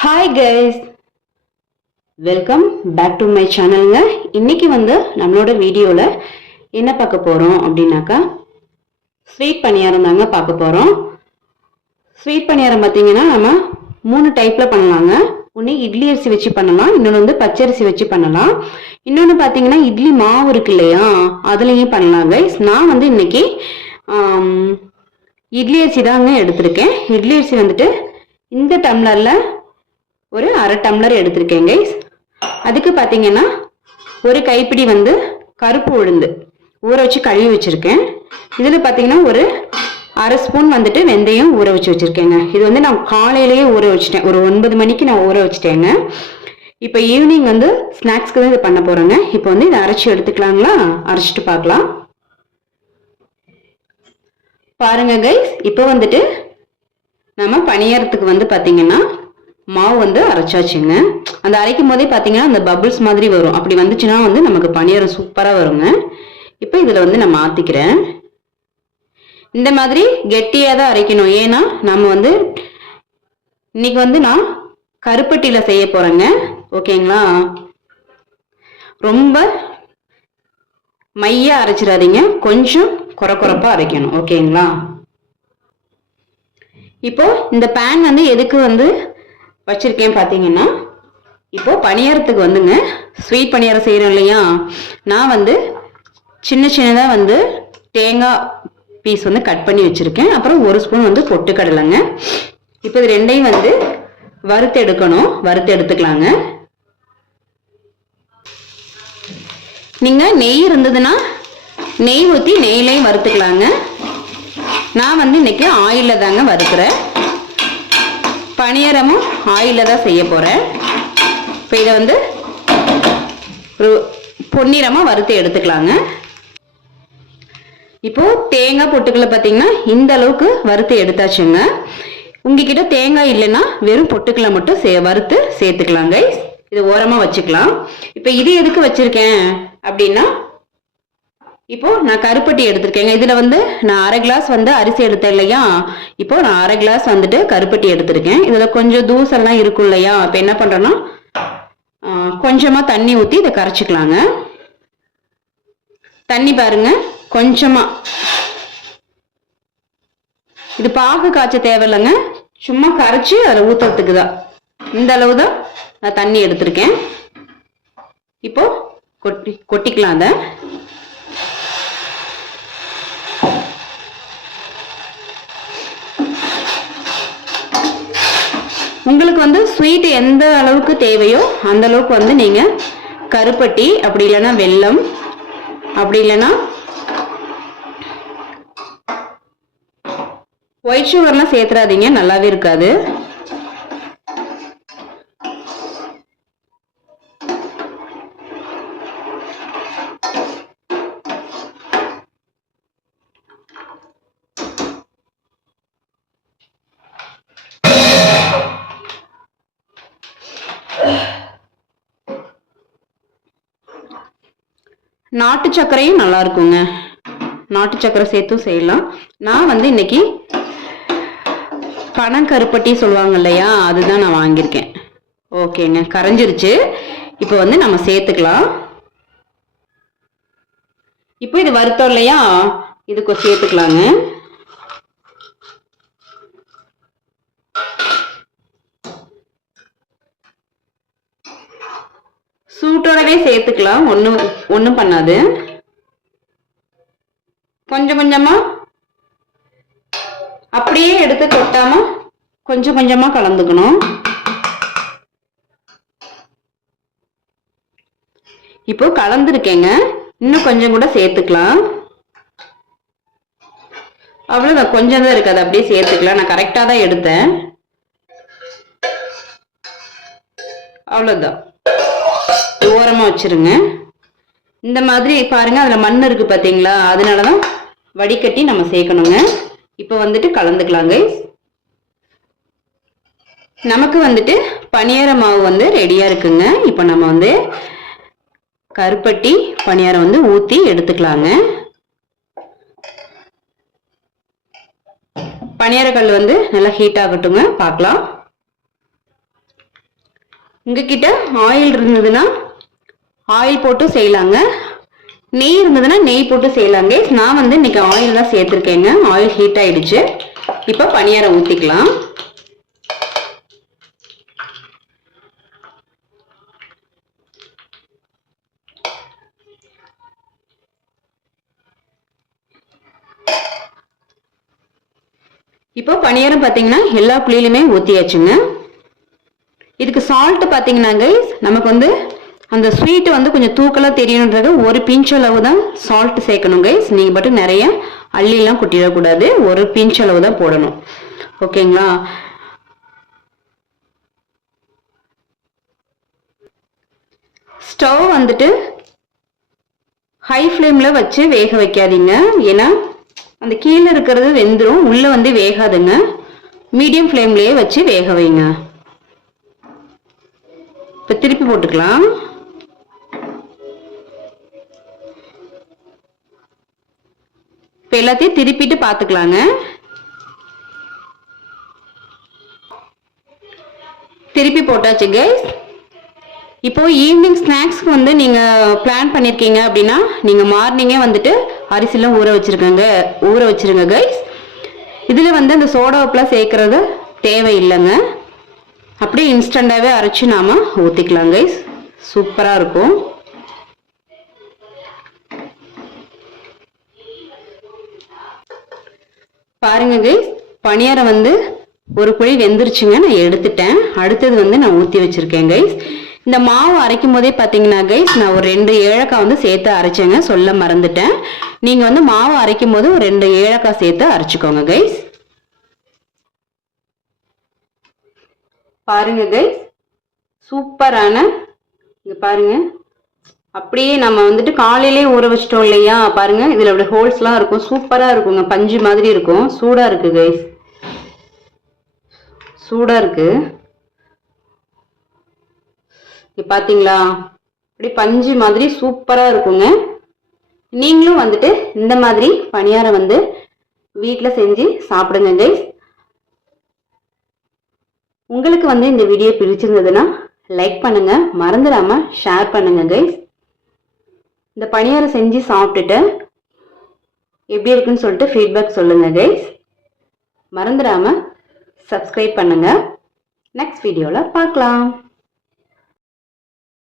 Hi guys welcome back to my சேனலுங்க இன்னைக்கு வந்து நம்மளோட வீடியோவில் என்ன பார்க்க போகிறோம் அப்படின்னாக்கா ஸ்வீட் பணியாரம் தாங்க பார்க்க போகிறோம் ஸ்வீட் பணியாரம் பார்த்தீங்கன்னா நம்ம மூணு டைப்பில் பண்ணலாங்க. ஒன்று இட்லி அரிசி வச்சு பண்ணலாம் இன்னொன்று வந்து பச்சரிசி வச்சு பண்ணலாம். இன்னொன்று பார்த்தீங்கன்னா இட்லி மாவு இருக்கு இல்லையா அதுலேயும் பண்ணலாம் கைஸ் நான் வந்து இன்னைக்கு இட்லி அரிசி தாங்க எடுத்திருக்கேன். இட்லி அரிசி வந்துட்டு இந்த டம்ளரில் ஒரு அரை டம்ளர் எடுத்திருக்கேன் கைஸ் அதுக்கு பார்த்தீங்கன்னா ஒரு கைப்பிடி வந்து கருப்பு உளுந்து ஊற வச்சு கழுவி வச்சுருக்கேன். இதில் பார்த்தீங்கன்னா ஒரு அரை ஸ்பூன் வந்துட்டு வெந்தயம் ஊற வச்சு வச்சுருக்கேங்க. இது வந்து நான் காலையிலேயே ஊற வச்சுட்டேன். ஒரு ஒன்பது மணிக்கு நான் ஊற வச்சுட்டேங்க. இப்போ ஈவினிங் வந்து ஸ்நாக்ஸ்க்கு தான் இதை பண்ண போகிறேங்க இப்போ வந்து இதை அரைச்சி எடுத்துக்கலாங்களா? அரைச்சிட்டு பார்க்கலாம். பாருங்க கைஸ் இப்போ வந்துட்டு நம்ம பணியறத்துக்கு வந்து பார்த்தீங்கன்னா மாவு வந்து அரைச்சாச்சுங்க. அந்த அரைக்கும் போதே பார்த்தீங்கன்னா அந்த பபிள்ஸ் மாதிரி வரும். அப்படி வந்துச்சுன்னா வந்து நமக்கு பணியாரம் சூப்பராக வருங்க. இப்போ இதில் வந்து நான் மாற்றிக்கிறேன் இந்த மாதிரி கெட்டியாக தான் அரைக்கணும். ஏன்னா நம்ம வந்து இன்னைக்கு வந்து நான் கருப்பட்டியில் செய்ய போகிறேங்க ஓகேங்களா? ரொம்ப மையாக அரைச்சிடாதீங்க. கொஞ்சம் குறை குறைப்பாக அரைக்கணும். ஓகேங்களா? இப்போ இந்த பேன் வந்து எதுக்கு வந்து வச்சுருக்கேன் பார்த்தீங்கன்னா இப்போ பணியாரத்துக்கு வந்துங்க. ஸ்வீட் பணியாரம் செய்கிறோம் இல்லையா? நான் வந்து சின்ன சின்னதாக வந்து தேங்காய் பீஸ் வந்து கட் பண்ணி வச்சுருக்கேன். அப்புறம் ஒரு ஸ்பூன் வந்து பொட்டுக்கடலைங்க. இப்போ இது ரெண்டையும் வந்து வறுத்து எடுக்கணும். வறுத்து எடுத்துக்கலாங்க. நீங்கள் நெய் இருந்ததுன்னா நெய் ஊற்றி நெய்லையும் வறுத்துக்கலாங்க. நான் வந்து இன்றைக்கி ஆயிலில் தாங்க வறுக்கிறேன். பணியாரமும் ஆயிலில் தான் செய்ய போகிறேன் இப்போ இதை வந்து ஒரு பொன்னிறமாக வறுத்து எடுத்துக்கலாங்க. இப்போது தேங்காய் பொட்டுக்களை பார்த்தீங்கன்னா இந்த அளவுக்கு வறுத்து எடுத்தாச்சுங்க. உங்ககிட்ட தேங்காய் இல்லைன்னா வெறும் பொட்டுக்களை மட்டும் சே வறுத்து சேர்த்துக்கலாங்க இது ஓரமாக வச்சுக்கலாம். இப்போ இது எதுக்கு வச்சுருக்கேன்? அப்படின்னா இப்போ நான் கருப்பட்டி எடுத்திருக்கேங்க. இதுல வந்து நான் அரை கிளாஸ் வந்து அரிசி எடுத்தேன் இல்லையா? இப்போ நான் அரை கிளாஸ் வந்துட்டு கருப்பட்டி எடுத்திருக்கேன். இதுல கொஞ்சம் தூசெல்லாம் இருக்கும் இல்லையா? இப்போ என்ன பண்றேன்னா கொஞ்சமாக கொஞ்சமா தண்ணி ஊத்தி இதை கரைச்சிக்கலாங்க. தண்ணி பாருங்க கொஞ்சமா. இது பாகு காய்ச்ச தேவையில்லைங்க. சும்மா கரைச்சி அதில் ஊத்துறதுக்கு தான் இந்த அளவு தான் நான் தண்ணி எடுத்திருக்கேன். இப்போ கொட்டி கொட்டிக்கலாம் அதை. உங்களுக்கு வந்து ஸ்வீட் எந்த அளவுக்கு தேவையோ அந்த அளவுக்கு வந்து நீங்க கருப்பட்டி அப்படி இல்லைன்னா வெல்லம் அப்படி இல்லைன்னா ஒயிட் சுகர்லாம் சேர்த்துறாதீங்க நல்லாவே இருக்காது. நாட்டு சர்க்கரையும் நல்லா இருக்குங்க. நாட்டு சர்க்கரை சேர்த்தும் செய்யலாம். நான் வந்து இன்னைக்கு பனங்கருப்பட்டி சொல்லுவாங்க இல்லையா அதுதான் நான் வாங்கியிருக்கேன். ஓகேங்க கரைஞ்சிருச்சு. இப்போ வந்து நம்ம சேர்த்துக்கலாம். இப்போ இது வருத்தம் இல்லையா இதுக்கு சேர்த்துக்கலாங்க. சூட்டோடவே சேர்த்துக்கலாம். ஒன்றும் ஒன்றும் பண்ணாது. கொஞ்சம் கொஞ்சமாக அப்படியே எடுத்து கொட்டாம கொஞ்சம் கொஞ்சமாக கலந்துக்கணும். இப்போ கலந்துருக்கேங்க. இன்னும் கொஞ்சம் கூட சேர்த்துக்கலாம். அவ்வளோதான் கொஞ்சம் தான் இருக்காது. அப்படியே சேர்த்துக்கலாம். நான் கரெக்டாக தான் எடுத்தேன். அவ்வளோதான் ஓரமாக வச்சிருங்க. இந்த மாதிரி பாருங்கள் அதில் மண் இருக்குது பார்த்தீங்களா அதனால தான் வடிகட்டி நம்ம சேர்க்கணுங்க. இப்போ வந்துட்டு கலந்துக்கலாங்க நமக்கு வந்துட்டு பனியார மாவு வந்து ரெடியாக இருக்குங்க. இப்போ நம்ம வந்து கருப்பட்டி பணியாரம் வந்து ஊற்றி எடுத்துக்கலாங்க. பனியாரக்கல் வந்து நல்லா ஹீட் ஆகட்டுங்க பார்க்கலாம். உங்ககிட்ட ஆயில் இருந்ததுன்னா ஆயில் போட்டும் செய்யலாங்க. நெய் இருந்ததுன்னா நெய் போட்டு செய்யலாங்க. நான் வந்து இன்னைக்கு ஆயில் தான் சேர்த்துருக்கேங்க. ஆயில் ஹீட் ஆயிடுச்சு. இப்போ பணியாரம் ஊற்றிக்கலாம் இப்போ பணியாரம் பார்த்தீங்கன்னா எல்லா புளியிலுமே ஊற்றியாச்சுங்க இதுக்கு சால்ட் பார்த்தீங்கன்னா கைஸ் நமக்கு வந்து அந்த ஸ்வீட் வந்து கொஞ்சம் தூக்கலாக தெரியணுன்றது ஒரு பிஞ்ச் அளவு தான் சால்ட் சேர்க்கணும் கைஸ் நீங்கள் மட்டும் நிறைய அள்ளிலாம் கொட்டிடக்கூடாது ஒரு பிஞ்ச் அளவு தான் போடணும். ஓகேங்களா? ஸ்டவ் வந்துட்டு ஹை ஃப்ளேமில் வச்சு வேக வைக்காதீங்க. ஏன்னா அந்த கீழே இருக்கிறது வெந்துடும் உள்ளே வந்து வேகாதுங்க. மீடியம் ஃப்ளேம்லேயே வச்சு வேக வைங்க. இப்போ திருப்பி போட்டுக்கலாம். இப்போ எல்லாத்தையும் திருப்பிட்டு பார்த்துக்கலாங்க திருப்பி போட்டாச்சு கைஸ் இப்போ ஈவினிங் ஸ்நாக்ஸ்க்கு வந்து நீங்கள் பிளான் பண்ணியிருக்கீங்க அப்படின்னா நீங்கள் மார்னிங்கே வந்துட்டு அரிசிலாம் ஊற வச்சுருக்கங்க ஊற வச்சுருங்க கைஸ் இதில் வந்து அந்த சோடா உப்புலாம் சேர்க்குறது தேவையில்லைங்க. அப்படியே இன்ஸ்டண்ட்டாகவே அரைச்சி நாம் ஊற்றிக்கலாம் கைஸ் சூப்பராக இருக்கும். பாருங்க கைஸ் பணியாரம் வந்து ஒரு குழி வெந்துருச்சுங்க நான் எடுத்துட்டேன். அடுத்தது வந்து நான் ஊற்றி வச்சுருக்கேன் கைஸ் இந்த மாவு அரைக்கும் போதே பார்த்தீங்கன்னா கைஸ் நான் ஒரு ரெண்டு ஏலக்காய் வந்து சேர்த்து அரைச்சேங்க சொல்ல மறந்துட்டேன். நீங்கள் வந்து மாவு அரைக்கும் போது ஒரு ரெண்டு ஏலக்காய் சேர்த்து அரைச்சிக்கோங்க கைஸ் பாருங்க கைஸ் சூப்பரான இங்கே பாருங்க. அப்படியே நம்ம வந்துட்டு காலையிலே ஊற வச்சிட்டோம் இல்லையா? பாருங்க இதுல அப்படி ஹோல்ஸ்லாம் இருக்கும். சூப்பரா இருக்குங்க. பஞ்சு மாதிரி இருக்கும். சூடா இருக்கு கைஸ் சூடா இருக்கு. பாத்தீங்களா? இப்படி பஞ்சு மாதிரி சூப்பரா இருக்குங்க. நீங்களும் வந்துட்டு இந்த மாதிரி பணியாரம் வந்து வீட்டில் செஞ்சு சாப்பிடுங்க கைஸ் உங்களுக்கு வந்து இந்த வீடியோ பிடிச்சிருந்ததுன்னா லைக் பண்ணுங்க. மறந்துடாம ஷேர் பண்ணுங்க கைஸ் இந்த பணியாரம் செஞ்சு சாப்பிட்டுட்டு எப்படி இருக்குன்னு சொல்லிட்டு ஃபீட்பேக் சொல்லுங்கள் கைஸ் மறந்துடாமல் சப்ஸ்கிரைப் பண்ணுங்கள் நெக்ஸ்ட் வீடியோவில் பார்க்கலாம்.